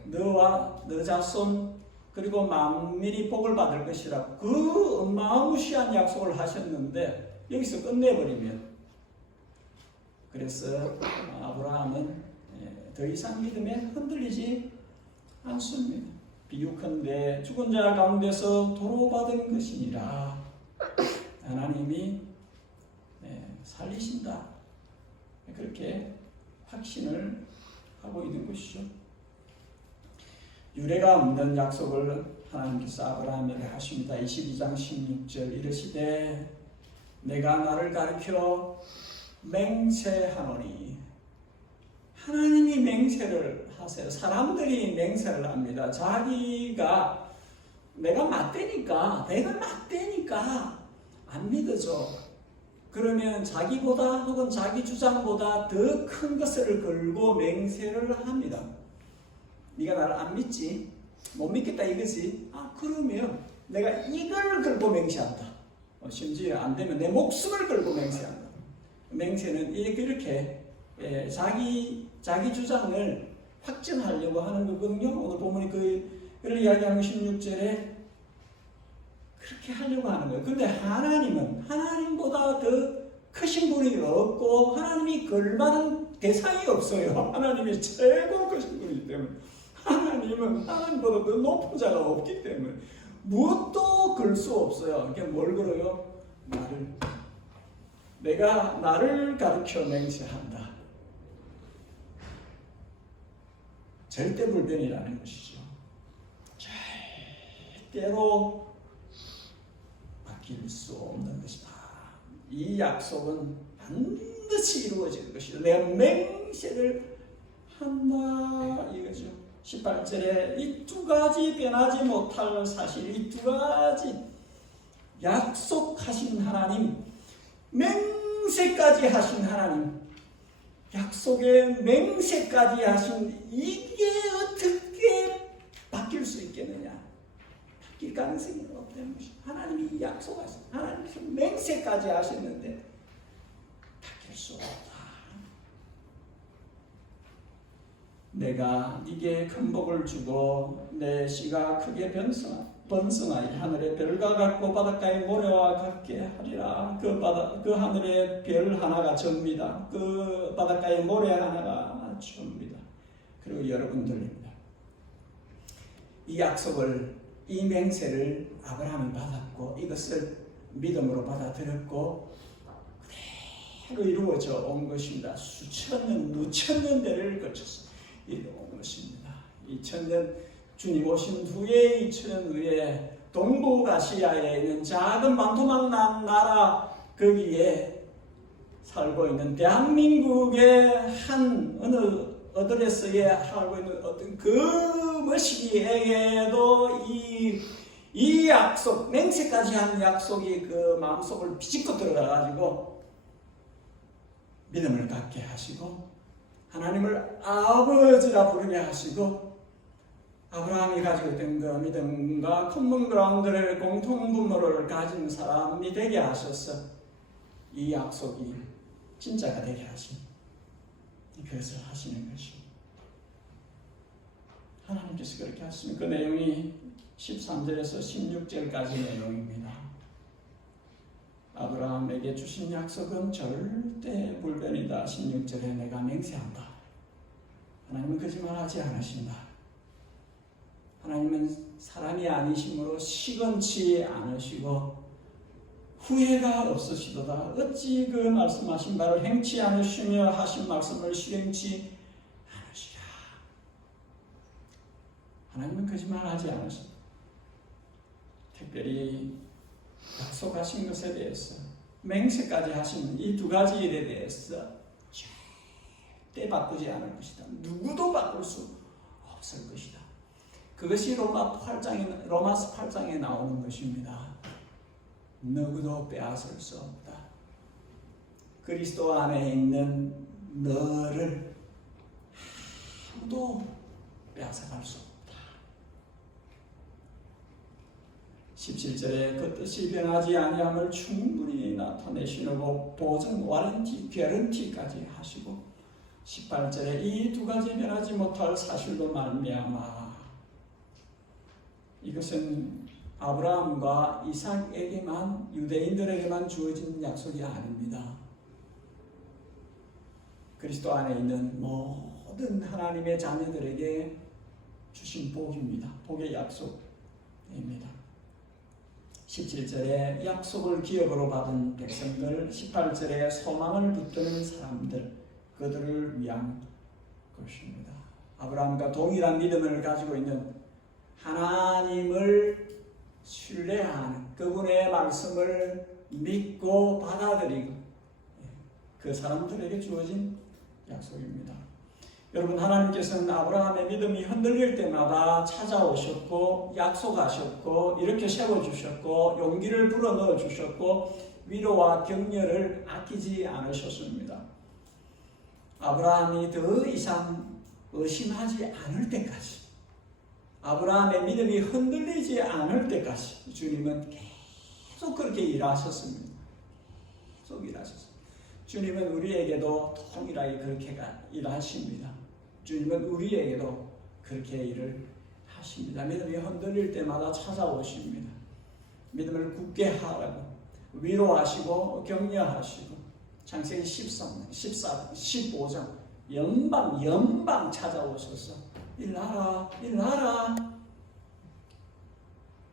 너와 너 자손 그리고 만민이 복을 받을 것이라 그 어마무시한 약속을 하셨는데 여기서 끝내버리면 그래서 아브라함은 더 이상 믿음에 흔들리지 않습니다. 비유컨대 죽은 자 가운데서 도로받은 것이니라 하나님이 살리신다. 그렇게 확신을 하고 있는 것이죠. 유례가 없는 약속을 하나님께서 아브라함에게 하십니다. 22장 16절 이르시되 내가 나를 가르쳐 맹세하노니 하나님이 맹세를 하세요. 사람들이 맹세를 합니다. 자기가 내가 맞대니까 안 믿어져. 그러면 자기보다 혹은 자기 주장보다 더 큰 것을 걸고 맹세를 합니다. 네가 나를 안 믿지? 못 믿겠다 이거지? 그러면 내가 이걸 걸고 맹세한다. 심지어 안 되면 내 목숨을 걸고 맹세한다. 맹세는 이렇게 자기 주장을 확증하려고 하는 거거든요. 오늘 본문이 그를 이야기하는 16절에 그렇게 하려고 하는 거예요. 그런데 하나님은 하나님보다 더 크신 분이 없고 하나님이 걸만한 대상이 없어요. 하나님이 최고 크신 분이기 때문에 하나님은 하나님보다 더 높은 자가 없기 때문에 무엇도 걸 수 없어요. 그게 뭘 걸어요? 내가 나를 가르쳐 맹세한다. 절대 불변이라는 것이죠. 절대로 바뀔 수 없는 것이다. 이 약속은 반드시 이루어질 것이다. 내가 맹세를 한다 이거죠. 18절에 이 두 가지 변하지 못할 사실, 이 두 가지 약속하신 하나님, 맹세까지 하신 하나님, 약속에 맹세까지 하신 이게 어떻게 바뀔 수 있겠느냐? 바뀔 가능성이 없다는 것이 하나님이 약속하신, 하나님께서 맹세까지 하셨는데 바뀔 수 없다. 내가 네게 큰 복을 주고 내 씨가 크게 번성하여 하늘의 별과 같고 바닷가의 모래와 같게 하리라. 그 하늘의 별 하나가 접니다. 그 바닷가의 모래 하나가 줍니다. 그리고 여러분들입니다. 이 약속을, 이 맹세를 아브라함이 받았고 이것을 믿음으로 받아들였고 그대로 이루어져 온 것입니다. 수천 년, 무천 년대를 거쳐서 이루어온 것입니다. 2000년 주님 오신 후에 2000년 후에 동북아시아에 있는 작은 반토막 난 나라 거기에 살고 있는 대한민국의 한 어느 어드레스에 살고 있는 어떤 그 머시기에게도 이 약속, 맹세까지 한 약속이 그 마음속을 비집고 들어가가지고 믿음을 갖게 하시고 하나님을 아버지라 부르게 하시고 아브라함이 가지고 있던 그 믿음과 커먼 그라운드를 공통분모를 가진 사람이 되게 하셔서 이 약속이 진짜가 되게 하신 그것을 하시는 것입니다. 하나님께서 그렇게 하시는 그 내용이 13절에서 16절까지 내용입니다. 아브라함에게 주신 약속은 절대 불변이다. 16절에 내가 맹세한다. 하나님은 거짓말하지 않으신다. 하나님은 사람이 아니심으로 시건치 않으시고 후회가 없으시도다. 어찌 그 말씀하신 바를 행치 않으시며 하신 말씀을 실행치 않으시라. 하나님은 거짓말하지 않으신다. 특별히 약속하신 것에 대해서 맹세까지 하신 이 두 가지 일에 대해서 절대 바꾸지 않을 것이다. 누구도 바꿀 수 없을 것이다. 그것이 로마서 8장에 나오는 것입니다. 누구도 빼앗을 수 없다. 그리스도 안에 있는 너를 아무도 빼앗아갈 수 없다. 17절에 그 뜻이 변하지 아니함을 충분히 나타내시고 보증, 와런티, 개런티까지 하시고 18절에 이 두 가지 변하지 못할 사실로 말미암아 이것은 아브라함과 이삭에게만 유대인들에게만 주어진 약속이 아닙니다. 그리스도 안에 있는 모든 하나님의 자녀들에게 주신 복입니다. 복의 약속입니다. 17절에 약속을 기업으로 받은 백성들, 18절에 소망을 붙드는 사람들, 그들을 위한 것입니다. 아브라함과 동일한 믿음을 가지고 있는 하나님을 신뢰하는 그분의 말씀을 믿고 받아들이고 그 사람들에게 주어진 약속입니다. 여러분, 하나님께서는 아브라함의 믿음이 흔들릴 때마다 찾아오셨고 약속하셨고 이렇게 세워주셨고 용기를 불어넣어 주셨고 위로와 격려를 아끼지 않으셨습니다. 아브라함이 더 이상 의심하지 않을 때까지, 아브라함의 믿음이 흔들리지 않을 때까지 주님은 계속 그렇게 일하셨습니다. 계속 일하셨습니다. 주님은 우리에게도 동일하게 그렇게 일하십니다. 주님은 우리에게도 그렇게 일을 하십니다. 믿음이 흔들릴 때마다 찾아오십니다. 믿음을 굳게 하라고 위로하시고 격려하시고 창세기 13, 14, 15장 연방 찾아오셔서 일어나라.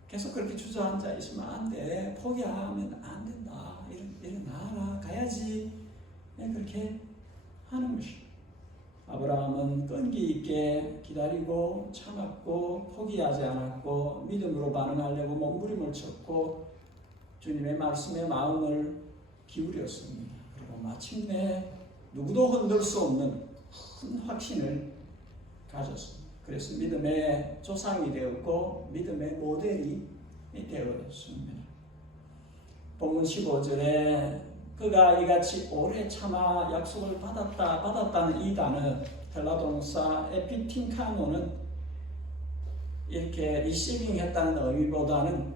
계속 그렇게 주저앉아 있으면 안 돼. 포기하면 안 된다. 일어나라. 가야지. 그렇게 하는 것입니다. 아브라함은 끈기 있게 기다리고 참았고 포기하지 않았고 믿음으로 반응하려고 몸부림을 쳤고 주님의 말씀에 마음을 기울였습니다. 그리고 마침내 누구도 흔들 수 없는 큰 확신을 가졌습니다. 그래서 믿음의 조상이 되었고 믿음의 모델이 되었습니다. 본문 15절에 그가 이같이 오래 참아 약속을 받았다는 이 단어 헬라 동사 에피틴카노는 이렇게 리시빙 했다는 의미보다는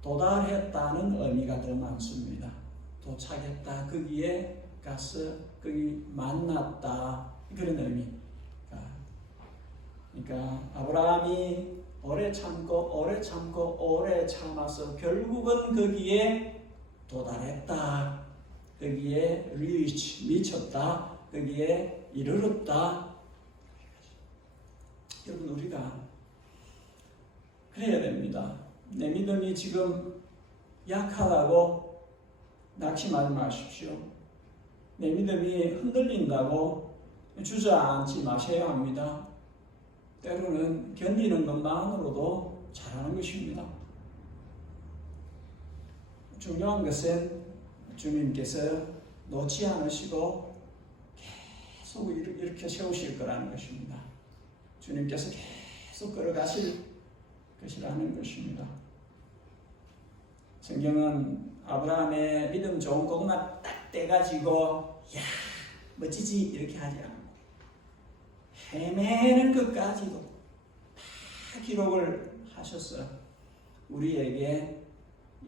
도달했다는 의미가 더 많습니다. 도착했다, 거기에 가서 거기 만났다, 그런 의미. 그러니까 아브라함이 오래 참아서 결국은 거기에 도달했다. 거기에 미쳤다. 거기에 이르렀다. 여러분, 우리가 그래야 됩니다. 내 믿음이 지금 약하다고 낙심하지 마십시오. 내 믿음이 흔들린다고 주저앉지 마셔야 합니다. 때로는 견디는 것만으로도 잘하는 것입니다. 중요한 것은 주님께서 놓지 않으시고 계속 이렇게 세우실 거라는 것입니다. 주님께서 계속 걸어가실 것이라는 것입니다. 성경은 아브라함의 믿음 좋은 것만 딱 떼가지고 야 멋지지 이렇게 하지 않고 헤매는 것까지도 다 기록을 하셔서 우리에게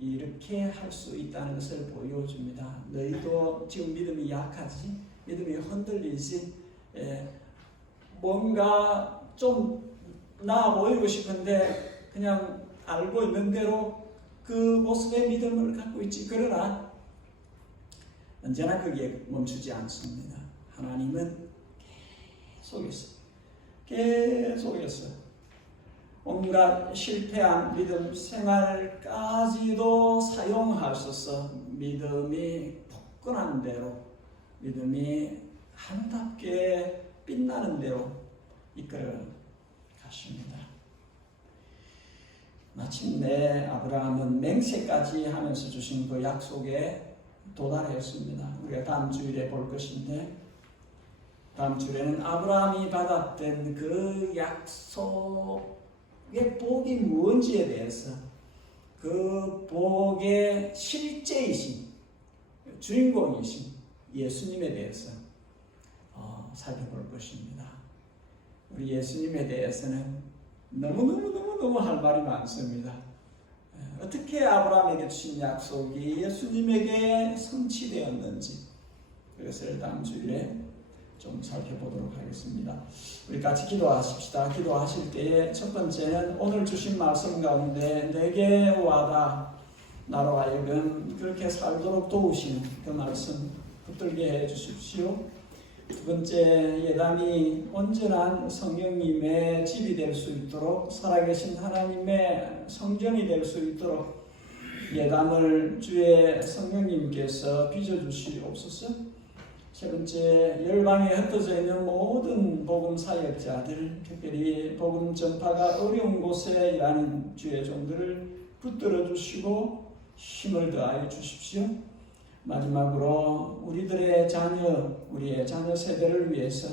이렇게 할 수 있다는 것을 보여줍니다. 너희도 지금 믿음이 약하지, 믿음이 흔들리지, 뭔가 좀 나아 보이고 싶은데 그냥 알고 있는 대로 그 모습의 믿음을 갖고 있지. 그러나 언제나 거기에 멈추지 않습니다. 하나님은 계속해서 온갖 실패한 믿음 생활까지도 사용하셔서 믿음이 굳건한 대로, 믿음이 아름답게 빛나는 대로 이끌어 가십니다. 마침내 아브라함은 맹세까지 하면서 주신 그 약속에 도달했습니다. 우리가 다음 주일에 볼 것인데, 다음 주에는 아브라함이 받았던 그 약속의 복이 무엇인지에 대해서, 그 복의 실제이신 주인공이신 예수님에 대해서 살펴볼 것입니다. 우리 예수님에 대해서는 너무 할 말이 많습니다. 어떻게 아브라함에게 주신 약속이 예수님에게 성취되었는지, 그것을 다음 주일에 좀 살펴보도록 하겠습니다. 우리 같이 기도하십시다. 기도하실 때에 첫 번째는 오늘 주신 말씀 가운데 내게 와라, 나로 하여금 그렇게 살도록 도우시는 그 말씀 붙들게 해주십시오. 두 번째, 예담이 온전한 성령님의 집이 될 수 있도록, 살아계신 하나님의 성전이 될 수 있도록 예담을 주의 성령님께서 빚어주시옵소서. 세 번째, 열방에 흩어져 있는 모든 복음 사역자들, 특별히 복음 전파가 어려운 곳에 일하는 주의 종들을 붙들어 주시고 힘을 더하여 주십시오. 마지막으로 우리의 자녀 세대를 위해서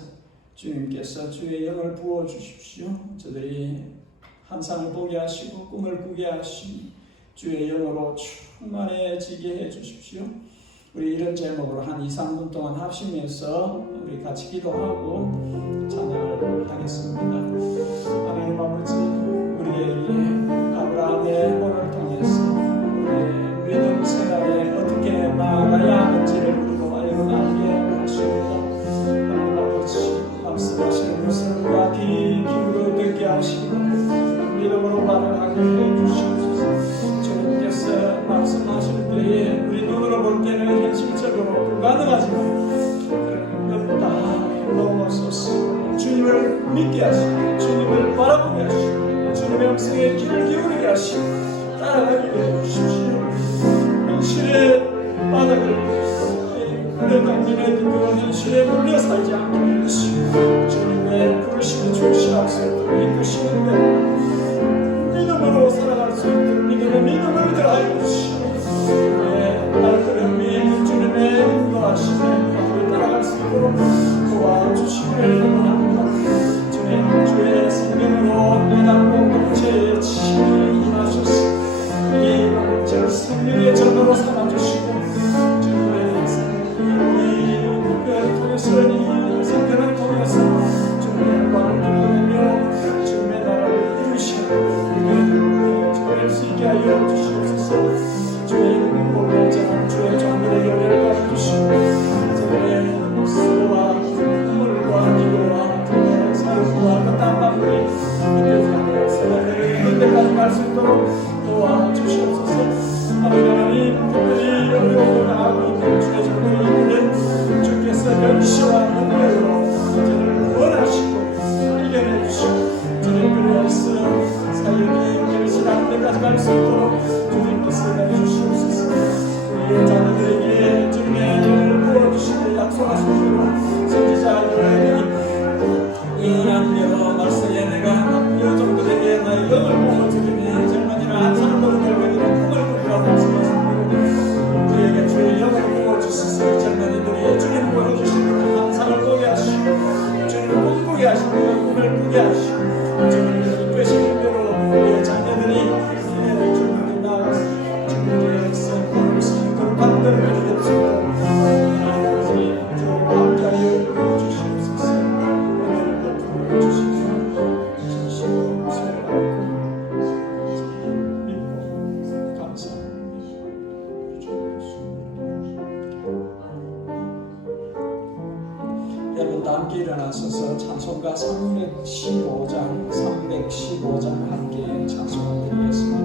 주님께서 주의 영을 부어 주십시오. 저들이 환상을 보게 하시고 꿈을 꾸게 하시고 주의 영으로 충만해지게 해 주십시오. 우리 이런 제목으로 한 2-3분 동안 합심해서 우리 같이 기도하고 찬양을 하겠습니다. 하나님 아버지, 우리에게 아브라함의 본을 통해서 우리의 믿음 생활에 어떻게 나아가야 하는지를 우리로 알고 알게 하십니다. 하나님 아버지, 말씀하시는 것을 우리가 귀 기울여 듣게 하시고 믿음으로 반응하게 해주시옵소서. 주님께서 말씀하실 때에 우리 눈으로 볼 때는 현실적으로 불가능하지만 그런 것 다 넘어서서 주님을 믿게 하시고 주님을 바라보게 하시고 주님의 음성에 귀를 기울이게 하시고 따라가게 해주십시오. 현실의 바닥을 끌어당기는 그 현실에 물려 살지 않게 해주시고 주님의 부르심을 충실할 수 있도록 이끄시는 대로 믿음으로 살아갈 수 있도록 믿음을 더하여 주시고 날그름이 주님의 인도하심에 앞으로 따라갈 수 있도록 도와주시기를 원합니다. 주님, 주의 생명으로 예담 공동체에 친히 임하셔서 이 공동체를 생명의 전으로 삼아주시고 주님의 생명을 통해서 이 생명을 통해서 주님의 영광을 드리며 주님의 나라를 이루시고 주님을 수 있게 하여 주시옵소서. 주의 공동체는 주의 종들의 열매를 가져주시고 저의 수고와 눈물과 기도와 사역과 그 땀방울이 그때까지 세상을 현대까지 갈 수 있도록 도와주시옵소서. 하나님, 특별히 어려움을 당하고 있는 주의 종들이 주께서 연시와 능력으로 저를 원하시고 이겨내 주시고 저를 그리하여서 사역이 결실하는 데까지 갈 수 있도록 주님께서 해주시옵소서. 우리의 자녀들에게 주님의 영을 부어주시고 약속하신 대로 선지자들에게 예언한 대로 말씀에 내가 여 종들에게 나의 영을 부어주리니 젊은이나 한 사람으로 결국에는 꿈을 꾸리라고 말씀하셨고 우리에게 주의 영을 부어주셔서 젊은이들이 주님 보여주시는 환상을 보게 하시고 주님 꿈꾸게 하시고 꿈을 꾸게 하시고 주님을 이끄시는 대로 우리의 자녀들이 주님을 나아가서 주님께서 보여주시는 그런 반대를 드릴 수 있도록 하나님 주님과 함께하여 주시옵소서. 은혜를 베풀어 주시옵소서. 진심으로 세워받고 믿고 감사합니다. 여러분 다 함께 일어나셔서 찬송가 315장 함께 찬송을 드리겠습니다.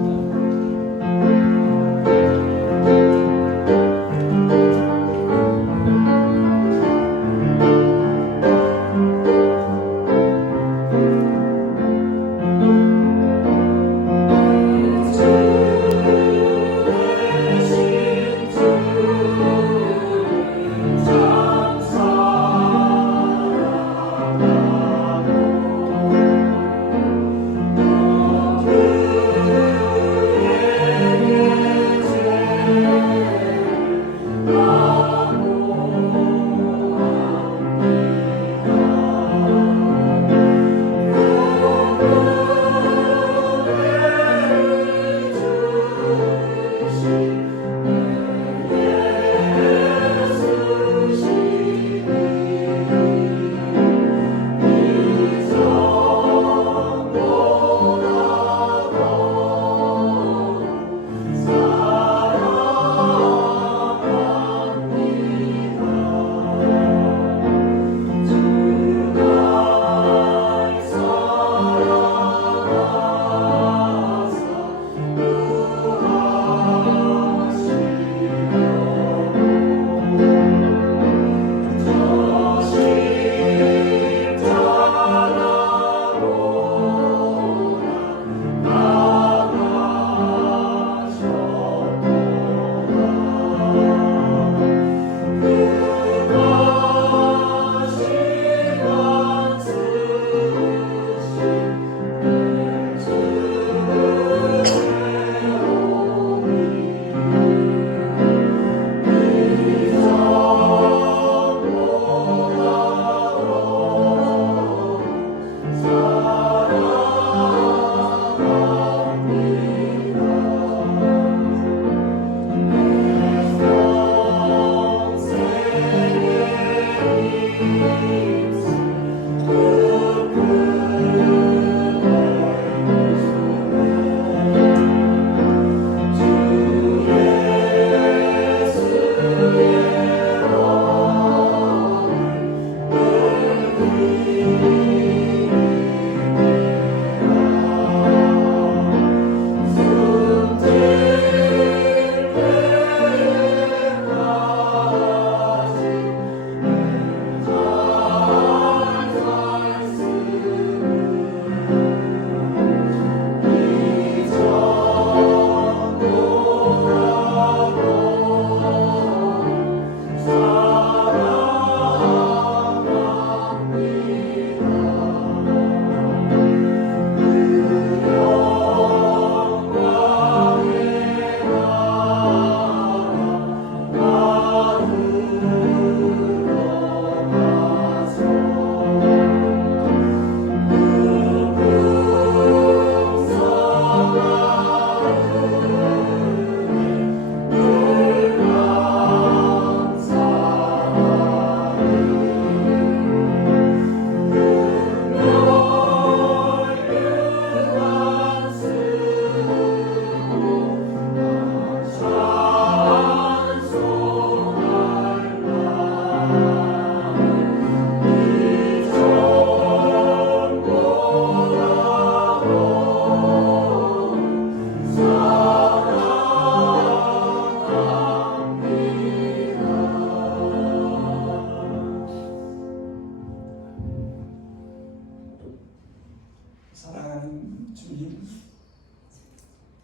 사랑하는 주님,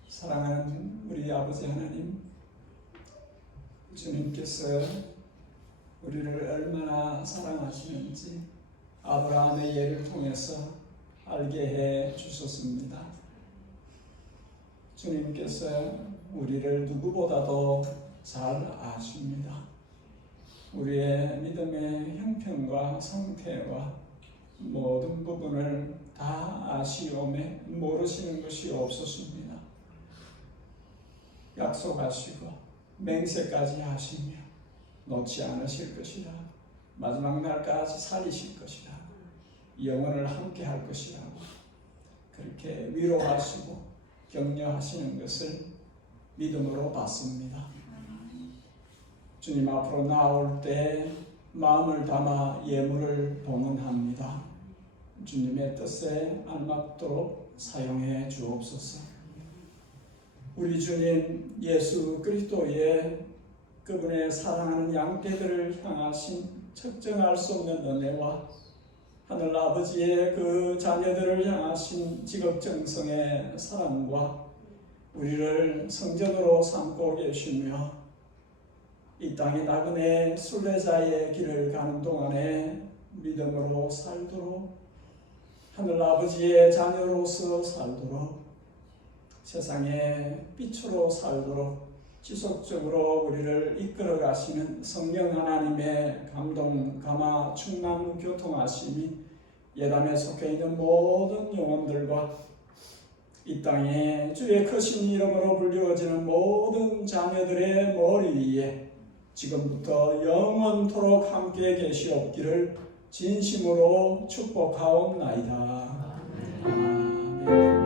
사랑하는 우리 아버지 하나님, 주님께서 우리를 얼마나 사랑하시는지 아브라함의 예를 통해서 알게 해 주셨습니다. 주님께서 우리를 누구보다도 잘 아십니다. 우리의 믿음의 형편과 상태와 모든 부분을 다 아시오매 모르시는 것이 없었습니다. 약속하시고 맹세까지 하시며 놓지 않으실 것이라, 마지막 날까지 살리실 것이라, 영원을 함께 할 것이라고 그렇게 위로하시고 격려하시는 것을 믿음으로 받습니다. 주님 앞으로 나올 때 마음을 담아 예물을 봉헌합니다. 주님의 뜻에 알맞도록 사용해 주옵소서. 우리 주님 예수 그리스도의 그분의 사랑하는 양떼들을 향하신 측정할 수 없는 은혜와 하늘 아버지의 그 자녀들을 향하신 지극정성의 사랑과 우리를 성전으로 삼고 계시며 이 땅의 나그네 순례자의 길을 가는 동안에 믿음으로 살도록, 하늘 아버지의 자녀로서 살도록, 세상의 빛으로 살도록 지속적으로 우리를 이끌어 가시는 성령 하나님의 감동, 감화, 충만, 교통하심이 예담에 속해 있는 모든 영혼들과 이 땅에 주의 크신 이름으로 불리워지는 모든 자녀들의 머리 위에 지금부터 영원토록 함께 계시옵기를 진심으로 축복하옵나이다. 아멘.